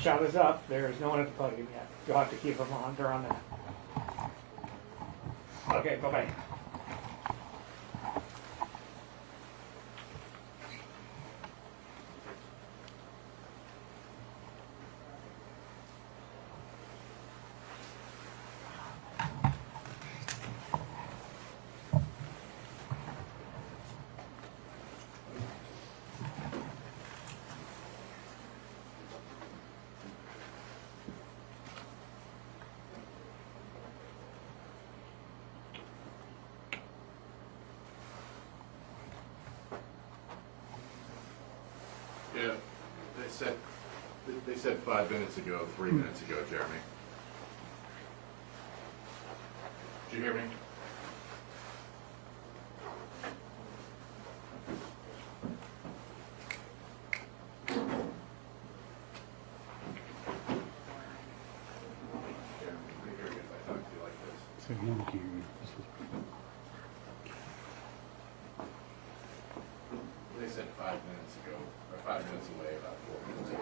Shot is up. There is no one at the podium yet. You'll have to keep a monitor on that. Okay, bye-bye. Yeah, they said 5 minutes ago, 3 minutes ago, Jeremy. Did you hear me? Jeremy, I hear you if I talk to you like this. They said 5 minutes ago, or 5 minutes away, about 4 minutes ago.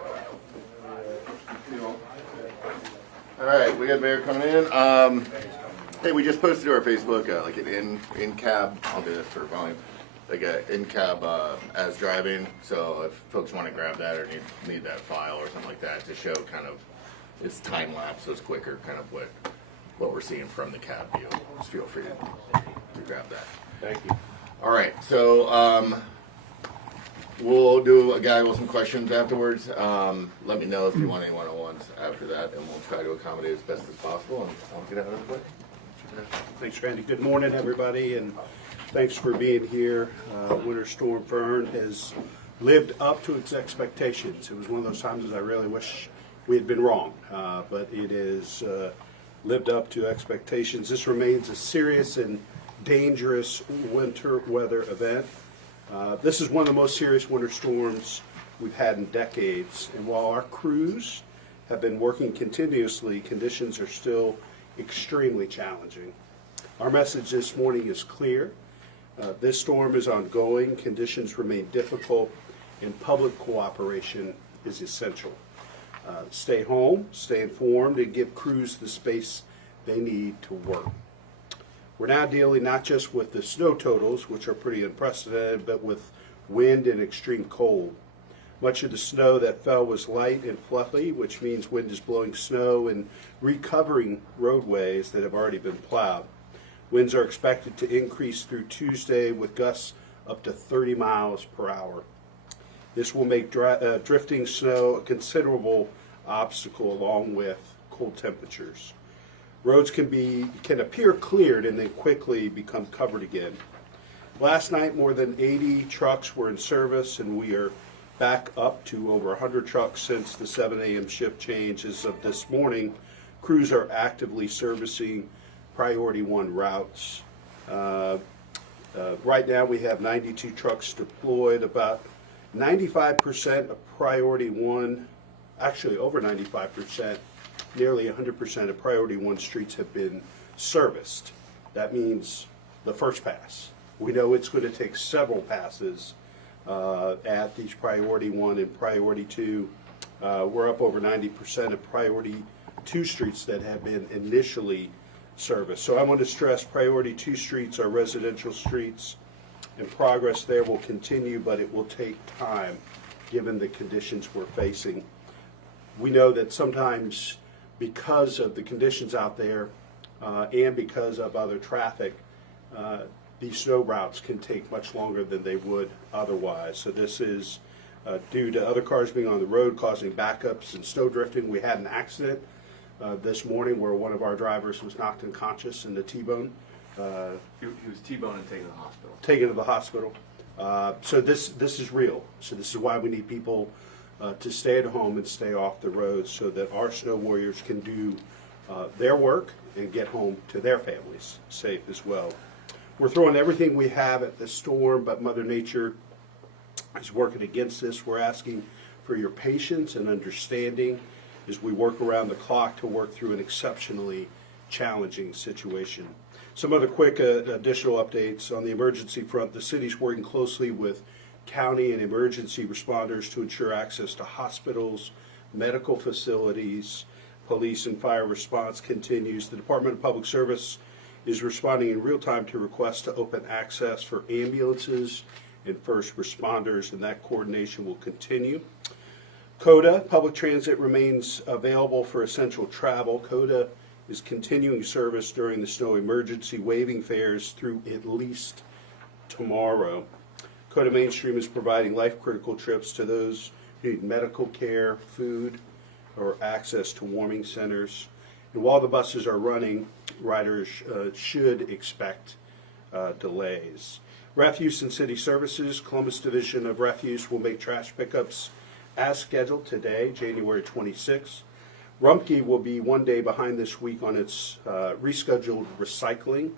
All right, we got Mayor coming in. Hey, we just posted to our Facebook like an in-cab. I'll do this for volume. Like an in-cab as driving. So if folks want to grab that or need that file or something like that to show kind of it's time lapse, so it's quicker, kind of what we're seeing from the cab view. Just feel free to grab that. Thank you. All right, so we'll do a guide with some questions afterwards. Let me know if you want any one-on-ones after that, and we'll try to accommodate as best as possible, and I'll get out of the way. Thanks, Randy. Good morning, everybody, and thanks for being here. Winter Storm Fern has lived up to its expectations. It was one of those times that I really wish we had been wrong, but it has lived up to expectations. This remains a serious and dangerous winter weather event. This is one of the most serious winter storms we've had in decades, and while our crews have been working continuously, conditions are still extremely challenging. Our message this morning is clear. This storm is ongoing, conditions remain difficult, and public cooperation is essential. Stay home, stay informed, and give crews the space they need to work. We're now dealing not just with the snow totals, which are pretty unprecedented, but with wind and extreme cold. Much of the snow that fell was light and fluffy, which means wind is blowing snow and recovering roadways that have already been plowed. Winds are expected to increase through Tuesday with gusts up to 30 miles per hour. This will make drifting snow a considerable obstacle along with cold temperatures. Roads can appear cleared and then quickly become covered again. Last night, more than 80 trucks were in service, and we are back up to over 100 trucks since the 7 a.m. shift change. As of this morning, crews are actively servicing Priority 1 routes. Right now, we have 92 trucks deployed. About 95% of Priority 1, actually over 95%, nearly 100% of Priority 1 streets have been serviced. That means the first pass. We know it's going to take several passes at these Priority 1 and Priority 2. We're up over 90% of Priority 2 streets that have been initially serviced. So I want to stress Priority 2 streets are residential streets, and progress there will continue, but it will take time given the conditions we're facing. We know that sometimes because of the conditions out there and because of other traffic, these snow routes can take much longer than they would otherwise. So this is due to other cars being on the road causing backups and snow drifting. We had an accident this morning where one of our drivers was knocked unconscious in the T-bone. He was T-boned and taken to the hospital. Taken to the hospital. So this is real. So this is why we need people to stay at home and stay off the road so that our snow warriors can do their work and get home to their families safe as well. We're throwing everything we have at the storm, but Mother Nature is working against this. We're asking for your patience and understanding as we work around the clock to work through an exceptionally challenging situation. Some other quick additional updates on the emergency front. The city's working closely with county and emergency responders to ensure access to hospitals, medical facilities, police and fire response continues. The Department of Public Service is responding in real time to requests to open access for ambulances and first responders, and that coordination will continue. CODA, public transit, remains available for essential travel. CODA is continuing service during the snow emergency, waiving fares through at least tomorrow. CODA Mainstream is providing life-critical trips to those who need medical care, food, or access to warming centers. And while the buses are running, riders should expect delays. Refuse and City Services, Columbus Division of Refuse will make trash pickups as scheduled today, January 26th. Rumpke will be one day behind this week on its rescheduled recycling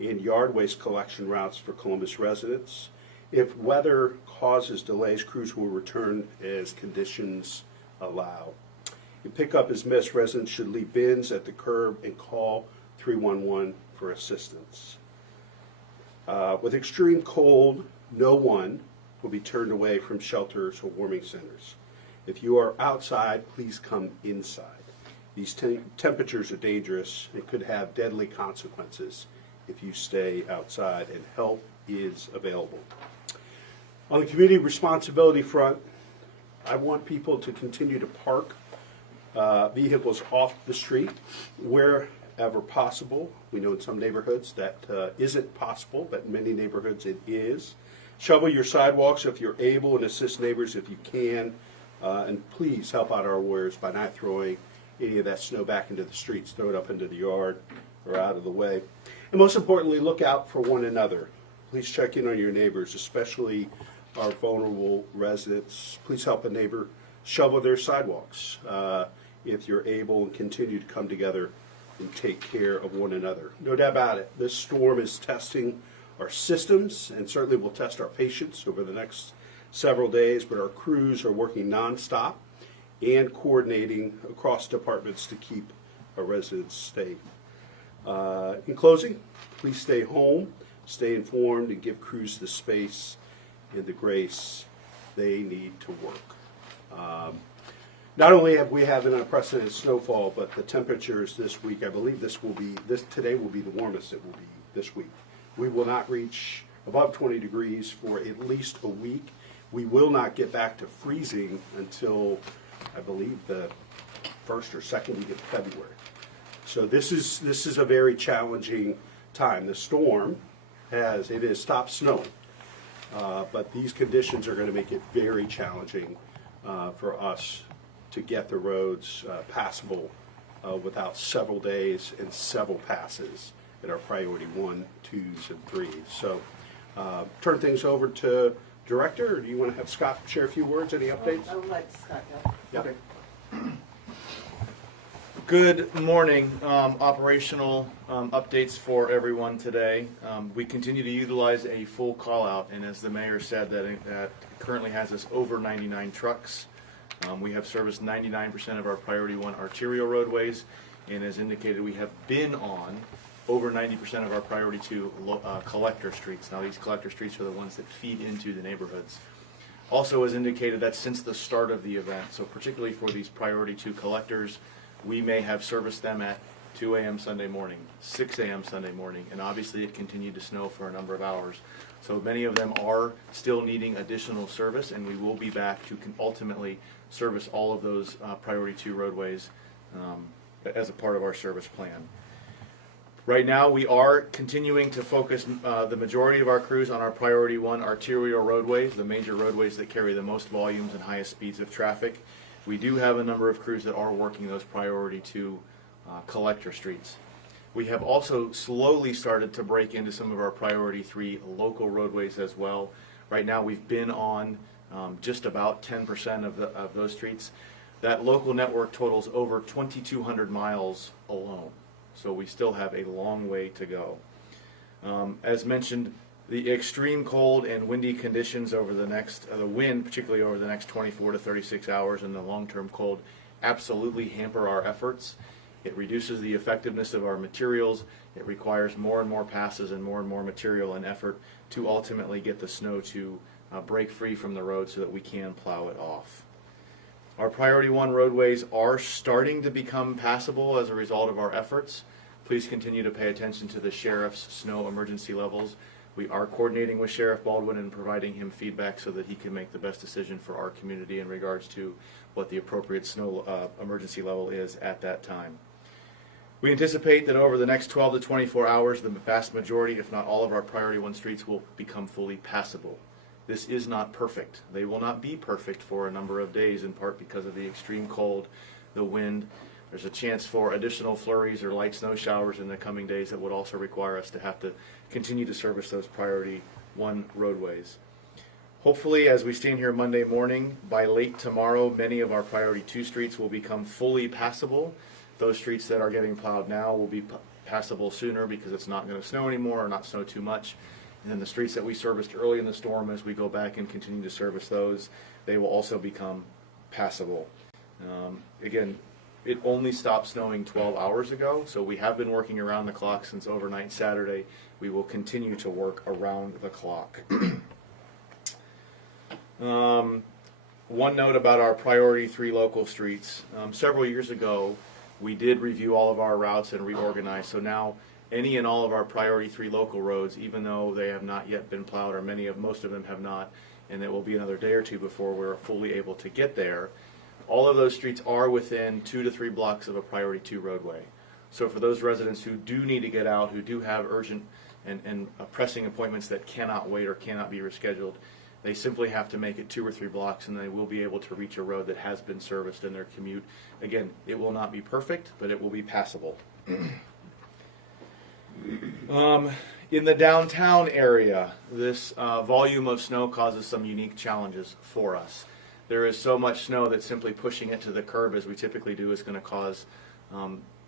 and yard waste collection routes for Columbus residents. If weather causes delays, crews will return as conditions allow. If pickup is missed, residents should leave bins at the curb and call 311 for assistance. With extreme cold, no one will be turned away from shelters or warming centers. If you are outside, please come inside. These temperatures are dangerous and could have deadly consequences if you stay outside, and help is available. On the community responsibility front, I want people to continue to park vehicles off the street wherever possible. We know in some neighborhoods that isn't possible, but in many neighborhoods it is. Shovel your sidewalks if you're able and assist neighbors if you can. And please help out our warriors by not throwing any of that snow back into the streets. Throw it up into the yard or out of the way. And most importantly, look out for one another. Please check in on your neighbors, especially our vulnerable residents. Please help a neighbor shovel their sidewalks if you're able, and continue to come together and take care of one another. No doubt about it, this storm is testing our systems and certainly will test our patience over the next several days, but our crews are working nonstop and coordinating across departments to keep our residents safe. In closing, please stay home, stay informed, and give crews the space and the grace they need to work. Not only have we had an unprecedented snowfall, but the temperatures this week, I believe today will be the warmest it will be this week. We will not reach above 20 degrees for at least a week. We will not get back to freezing until, I believe, the first or second week of February. So this is a very challenging time. The storm has stopped snowing, but these conditions are going to make it very challenging for us to get the roads passable without several days and several passes at our priority 1, 2s, and 3s. So turn things over to Director, or do you want to have Scott share a few words? Any updates? I would like Scott, yeah. Yep. Okay. Good morning. Operational updates for everyone today. We continue to utilize a full call out, and as the mayor said, that currently has us over 99 trucks. We have serviced 99% of our priority 1 arterial roadways, and as indicated, we have been on over 90% of our priority 2 collector streets. Now, these collector streets are the ones that feed into the neighborhoods. Also, as indicated, that's since the start of the event. So particularly for these priority 2 collectors, we may have serviced them at 2 a.m. Sunday morning, 6 a.m. Sunday morning, and obviously it continued to snow for a number of hours. So many of them are still needing additional service, and we will be back to ultimately service all of those priority 2 roadways as a part of our service plan. Right now, we are continuing to focus the majority of our crews on our priority 1 arterial roadways, the major roadways that carry the most volumes and highest speeds of traffic. We do have a number of crews that are working those priority 2 collector streets. We have also slowly started to break into some of our priority 3 local roadways as well. Right now, we've been on just about 10% of those streets. That local network totals over 2,200 miles alone. So we still have a long way to go. As mentioned, the extreme cold and windy conditions over the wind, particularly over the next 24 to 36 hours, and the long-term cold absolutely hamper our efforts. It reduces the effectiveness of our materials. It requires more and more passes and more material and effort to ultimately get the snow to break free from the road so that we can plow it off. Our priority 1 roadways are starting to become passable as a result of our efforts. Please continue to pay attention to the sheriff's snow emergency levels. We are coordinating with Sheriff Baldwin and providing him feedback so that he can make the best decision for our community in regards to what the appropriate snow emergency level is at that time. We anticipate that over the next 12 to 24 hours, the vast majority, if not all, of our priority 1 streets will become fully passable. This is not perfect. They will not be perfect for a number of days, in part because of the extreme cold, the wind. There's a chance for additional flurries or light snow showers in the coming days that would also require us to have to continue to service those priority 1 roadways. Hopefully, as we stand here Monday morning, by late tomorrow, many of our priority 2 streets will become fully passable. Those streets that are getting plowed now will be passable sooner because it's not going to snow anymore or not snow too much. And then the streets that we serviced early in the storm, as we go back and continue to service those, they will also become passable. Again, it only stopped snowing 12 hours ago, so we have been working around the clock since overnight Saturday. We will continue to work around the clock. One note about our priority 3 local streets. Several years ago, we did review all of our routes and reorganize, so now any and all of our priority 3 local roads, even though they have not yet been plowed, or most of them have not, and it will be another day or 2 before we're fully able to get there, all of those streets are within 2 to 3 blocks of a priority 2 roadway. So for those residents who do need to get out, who do have urgent and pressing appointments that cannot wait or cannot be rescheduled, they simply have to make it 2 or 3 blocks and they will be able to reach a road that has been serviced in their commute. Again, it will not be perfect, but it will be passable. In the downtown area, this volume of snow causes some unique challenges for us. There is so much snow that simply pushing it to the curb, as we typically do, is going to cause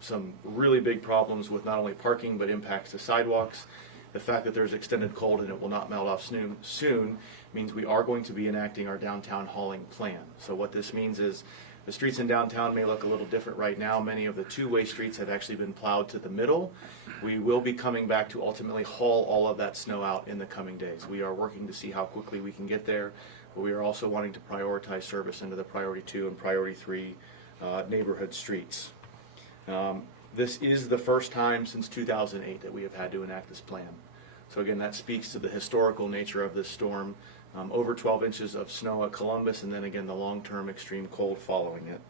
some really big problems with not only parking but impacts to sidewalks. The fact that there's extended cold and it will not melt off soon means we are going to be enacting our downtown hauling plan. So what this means is the streets in downtown may look a little different right now. Many of the 2-way streets have actually been plowed to the middle. We will be coming back to ultimately haul all of that snow out in the coming days. We are working to see how quickly we can get there, but we are also wanting to prioritize service into the priority 2 and priority 3 neighborhood streets. This is the first time since 2008 that we have had to enact this plan. So again, that speaks to the historical nature of this storm. Over 12 inches of snow at Columbus, and then again the long-term extreme cold following it.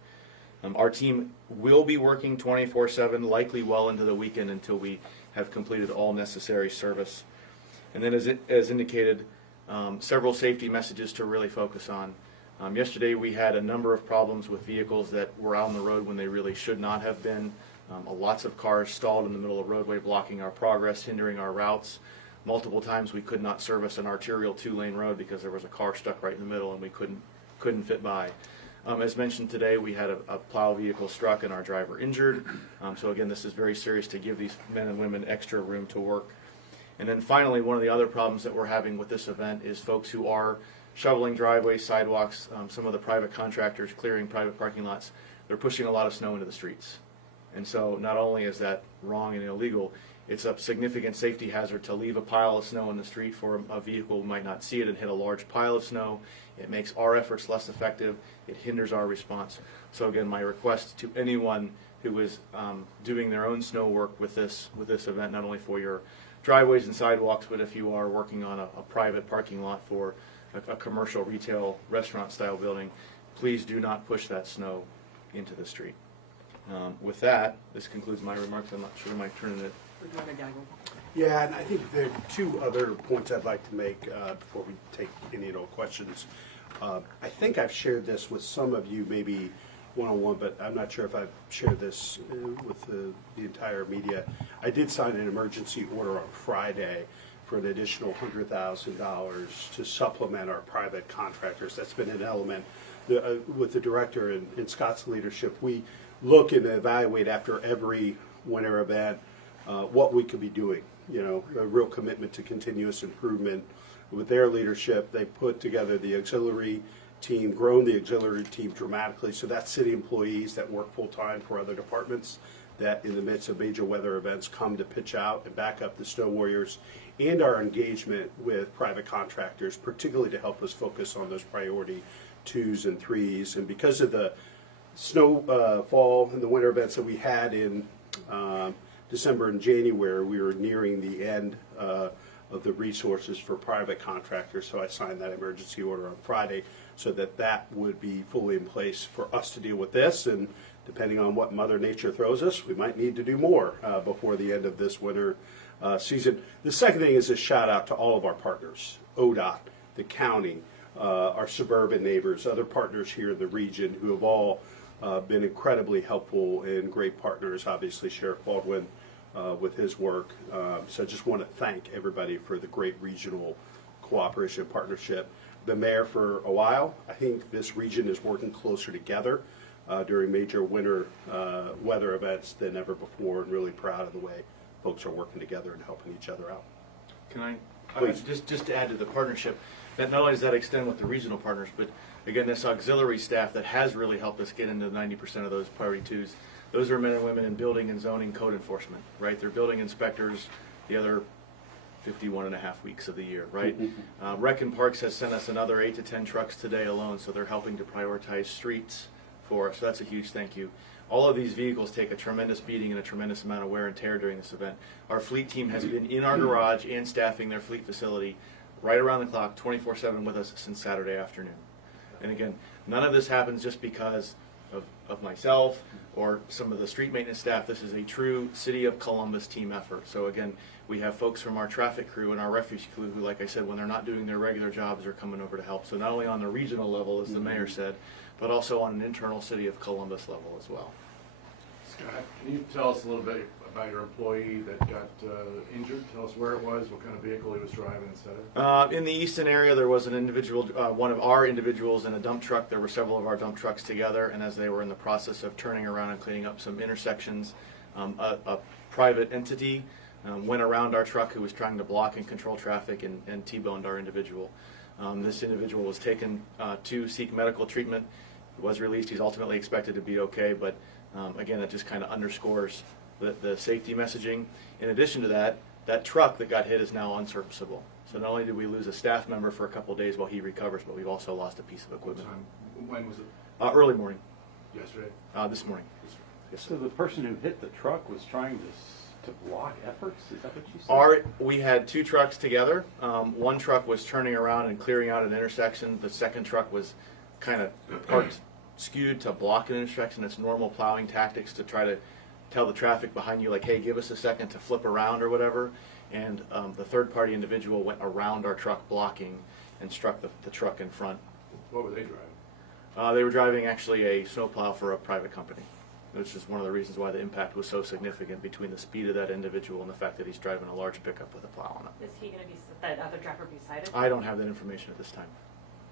Our team will be working 24/7, likely well into the weekend until we have completed all necessary service. And then as indicated, several safety messages to really focus on. Yesterday we had a number of problems with vehicles that were out on the road when they really should not have been. Lots of cars stalled in the middle of the roadway, blocking our progress, hindering our routes. Multiple times we could not service an arterial 2-lane road because there was a car stuck right in the middle and we couldn't fit by. As mentioned today, we had a plow vehicle struck and our driver injured. So again, this is very serious to give these men and women extra room to work. And then finally, one of the other problems that we're having with this event is folks who are shoveling driveways, sidewalks, some of the private contractors clearing private parking lots. They're pushing a lot of snow into the streets. And so not only is that wrong and illegal, it's a significant safety hazard to leave a pile of snow in the street for a vehicle who might not see it and hit a large pile of snow. It makes our efforts less effective. It hinders our response. So again, my request to anyone who is doing their own snow work with this event, not only for your driveways and sidewalks, but if you are working on a private parking lot for a commercial retail restaurant style building, please do not push that snow into the street. With that, this concludes my remarks. I'm not sure I might turn it. Yeah, and I think there are 2 other points I'd like to make before we take any and all questions. I think I've shared this with some of you, maybe one-on-one, but I'm not sure if I've shared this with the entire media. I did sign an emergency order on Friday for an additional $100,000 to supplement our private contractors. That's been an element. With the director and Scott's leadership, we look and evaluate after every winter event what we could be doing. You know, a real commitment to continuous improvement. With their leadership, they put together the auxiliary team, grown the auxiliary team dramatically. So that's city employees that work full-time for other departments that in the midst of major weather events come to pitch out and back up the snow warriors, and our engagement with private contractors, particularly to help us focus on those priority 2s and 3s. And because of the fall and the winter events that we had in December and January, we were nearing the end of the resources for private contractors. So I signed that emergency order on Friday so that that would be fully in place for us to deal with this. And depending on what Mother Nature throws us, we might need to do more before the end of this winter season. The second thing is a shout out to all of our partners, ODOT, the county, our suburban neighbors, other partners here in the region who have all been incredibly helpful and great partners. Obviously, Sheriff Baldwin with his work. So I just want to thank everybody for the great regional cooperation and partnership. The mayor for a while, I think this region is working closer together during major winter weather events than ever before, and really proud of the way folks are working together and helping each other out. Can I, Please. just to add to the partnership, that not only does that extend with the regional partners, but again, this auxiliary staff that has really helped us get into 90% of those priority 2s, those are men and women in building and zoning code enforcement, right? They're building inspectors the other 51 and a half weeks of the year, right? Rec and Parks has sent us another 8 to 10 trucks today alone, so they're helping to prioritize streets for us. So that's a huge thank you. All of these vehicles take a tremendous beating and a tremendous amount of wear and tear during this event. Our fleet team has been in our garage and staffing their fleet facility right around the clock, 24/7 with us since Saturday afternoon. And again, none of this happens just because of myself or some of the street maintenance staff. This is a true City of Columbus team effort. So again, we have folks from our traffic crew and our refuse crew who, like I said, when they're not doing their regular jobs, are coming over to help. So not only on the regional level, as the mayor said, but also on an internal City of Columbus level as well. Scott, can you tell us a little bit about your employee that got injured? Tell us where it was, what kind of vehicle he was driving, et cetera. In the Easton area, there was an individual, one of our individuals in a dump truck. There were several of our dump trucks together, and as they were in the process of turning around and cleaning up some intersections, a private entity went around our truck who was trying to block and control traffic and T-boned our individual. This individual was taken to seek medical treatment. He was released. He's ultimately expected to be okay, but again, it just kind of underscores the safety messaging. In addition to that, that truck that got hit is now unserviceable. So not only did we lose a staff member for a couple of days while he recovers, but we've also lost a piece of What equipment. time? When was it? Early morning, Yesterday? this morning. Yes, sir. So the person who hit the truck was trying to block efforts? Is that what you said? We had 2 trucks together. One truck was turning around and clearing out an intersection. The second truck was kind of parked skewed to block an intersection. It's normal plowing tactics to try to tell the traffic behind you, like, hey, give us a second to flip around or whatever. And the third-party individual went around our truck blocking and struck the truck in front. What were they driving? They were driving actually a snowplow for a private company, which is one of the reasons why the impact was so significant between the speed of that individual and the fact that he's driving a large pickup with a plow on it. Is he going to be, that other driver be cited? I don't have that information at this time.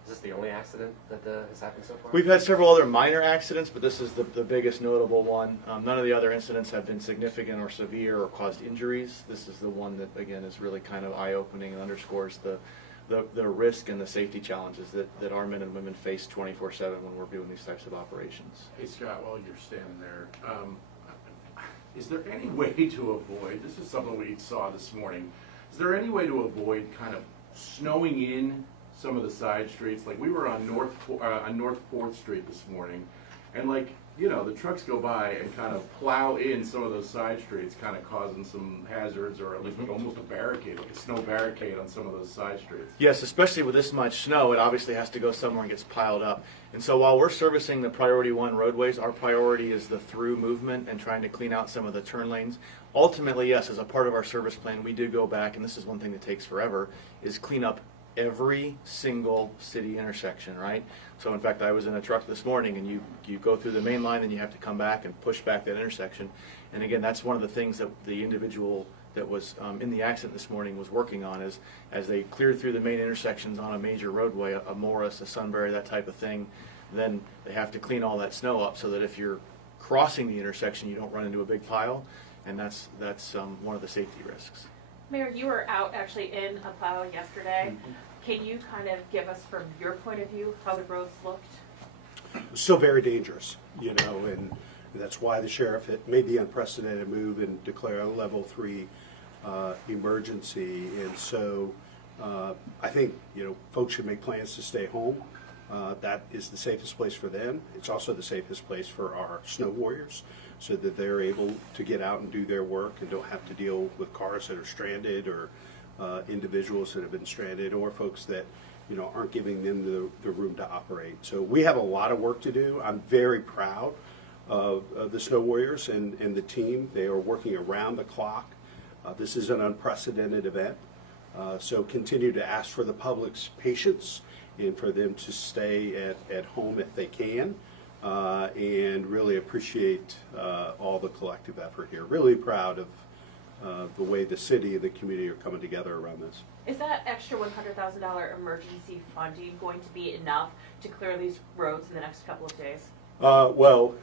Is this the only accident that has happened so far? We've had several other minor accidents, but this is the biggest notable one. None of the other incidents have been significant or severe or caused injuries. This is the one that, again, is really kind of eye-opening and underscores the risk and the safety challenges that our men and women face 24/7 when we're doing these types of operations. Hey, Scott, while you're standing there, is there any way to avoid, this is something we saw this morning, is there any way to avoid kind of snowing in some of the side streets? Like, we were on North 4th Street this morning, and like, you know, the trucks go by and kind of plow in some of those side streets, kind of causing some hazards, or at least almost a barricade, like a snow barricade on some of those side streets. Yes, especially with this much snow, it obviously has to go somewhere and gets piled up. And so while we're servicing the priority 1 roadways, our priority is the through movement and trying to clean out some of the turn lanes. Ultimately, yes, as a part of our service plan, we do go back, and this is one thing that takes forever, is clean up every single city intersection, right? So in fact, I was in a truck this morning, and you go through the main line, and you have to come back and push back that intersection. And again, that's one of the things that the individual that was in the accident this morning was working on, is as they cleared through the main intersections on a major roadway, a Morris, a Sunbury, that type of thing, then they have to clean all that snow up so that if you're crossing the intersection, you don't run into a big pile, and that's one of the safety risks. Mayor, you were out actually in a plow yesterday. Can you kind of give us, from your point of view, how the roads looked? Still very dangerous, you know, and that's why the sheriff made the unprecedented move and declare a level 3 emergency. And so I think, you know, folks should make plans to stay home. That is the safest place for them. It's also the safest place for our snow warriors, so that they're able to get out and do their work and don't have to deal with cars that are stranded, or individuals that have been stranded, or folks that aren't giving them the room to operate. So we have a lot of work to do. I'm very proud of the snow warriors and the team. They are working around the clock. This is an unprecedented event. So continue to ask for the public's patience and for them to stay at home if they can, and really appreciate all the collective effort here. Really proud of the way the city and the community are coming together around this. Is that extra $100,000 emergency funding going to be enough to clear these roads in the next couple of days? Well,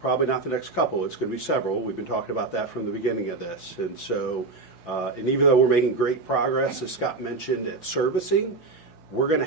probably not the next couple. It's going to be several. We've been talking about that from the beginning of this. And so, and even though we're making great progress, as Scott mentioned, at servicing, we're going to